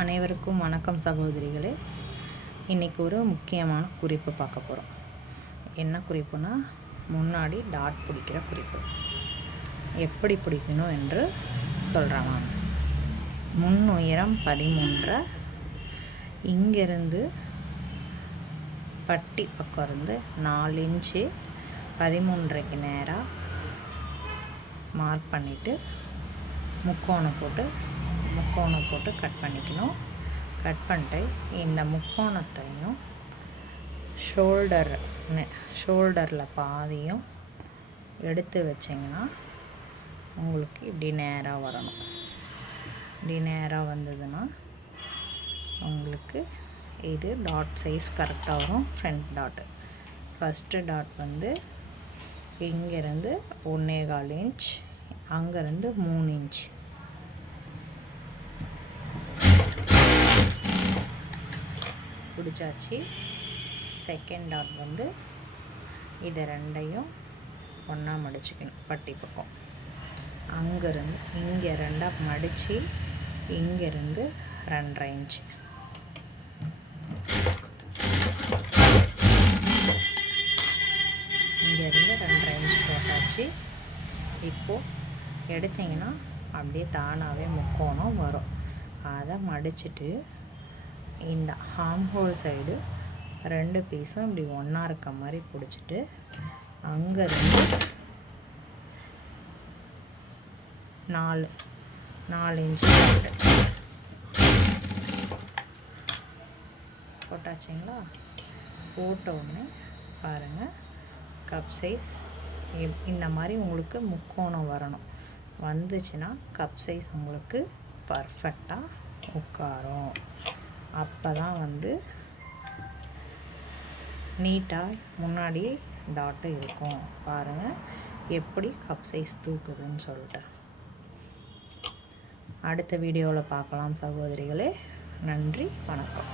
அனைவருக்கும் வணக்கம் சகோதரிகளே. இன்றைக்கி ஒரு முக்கியமான குறிப்பு பார்க்க போகிறோம். என்ன குறிப்புனா, முன்னாடி டாட் பிடிக்கிற குறிப்பு. எப்படி பிடிக்கணும் என்று சொல்கிறேன் நான். முன் உயரம் 13, இங்கேருந்து பட்டி பக்கம் இருந்து 4 இன்ச்சு 13க்கு நேராக மார்க் பண்ணிவிட்டு முக்கோணம் போட்டு கட் பண்ணிக்கணும். கட் பண்ணிட்டு இந்த முக்கோணத்தையும் ஷோல்டரில் பாதியும் எடுத்து வச்சிங்கன்னா உங்களுக்கு இப்படி நேராக வரணும். இப்படி நேராக வந்ததுன்னா உங்களுக்கு இது டாட் சைஸ் கரெக்டாக வரும். ஃப்ரண்ட் டாட்டு ஃபஸ்ட்டு டாட் வந்து இங்கேருந்து 1.25 இன்ச், அங்கேருந்து 3 இன்ச். பிடிச்சாச்சு. செகண்ட் டாட் வந்து இதை ரெண்டையும் ஒன்றா மடிச்சுக்கணும். பட்டி பக்கம் அங்கேருந்து இங்கே ரெண்டாக மடித்து இங்கேருந்து 2.5 இன்ச்சு. இங்கேருந்து 2.5 இன்ச் போட்டாச்சு. இப்போது எடுத்திங்கன்னா அப்படியே தானாகவே முக்கோணம் வரும். அதை மடிச்சுட்டு இந்த ஆர்ம் ஹோல் சைடு 2 பீஸும் இப்படி ஒன்றா இருக்க மாதிரி பிடிச்சிட்டு அங்கேருந்து 4 இன்ச்சு போட்டாச்சுங்களா? போட்ட உடனே பாருங்கள், கப் சைஸ் இந்த மாதிரி உங்களுக்கு முக்கோணம் வரணும். வந்துச்சுன்னா கப் சைஸ் உங்களுக்கு பர்ஃபெக்டாக உட்காரும். அப்போ தான் வந்து நீட்டாக முன்னாடி டாட்டு இருக்கும். பாருங்கள் எப்படி கப் சைஸ் தூக்குதுன்னு சொல்லிட்டு. அடுத்த வீடியோவில் பார்க்கலாம் சகோதரிகளே. நன்றி, வணக்கம்.